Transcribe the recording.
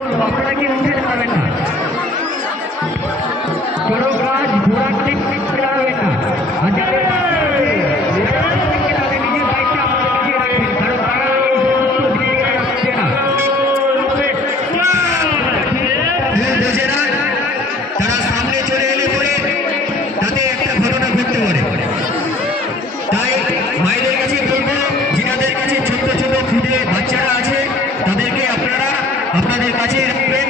আপনারা কি উঠে দাঁড়াবেন না? কোনো কাজ ঘোরার ঠিক দাঁড়াবেন না। আর যাদের তাদের নিজের দায়িত্ব আপনারা নিজে রাখবেন, কারণ তারা এই সমস্ত দিকে আসছে না। তারা সামনে চলে এলে পরে তাতে একটা ঘটনা ঘটতে পারে। তাই মায়েদের কাছে বলবো, যিনাদের কাছে ছোট্ট ছোট খুদে বাচ্চারা আছে তাদেরকে আপনারা আপনাদের কাছে রাখবেন।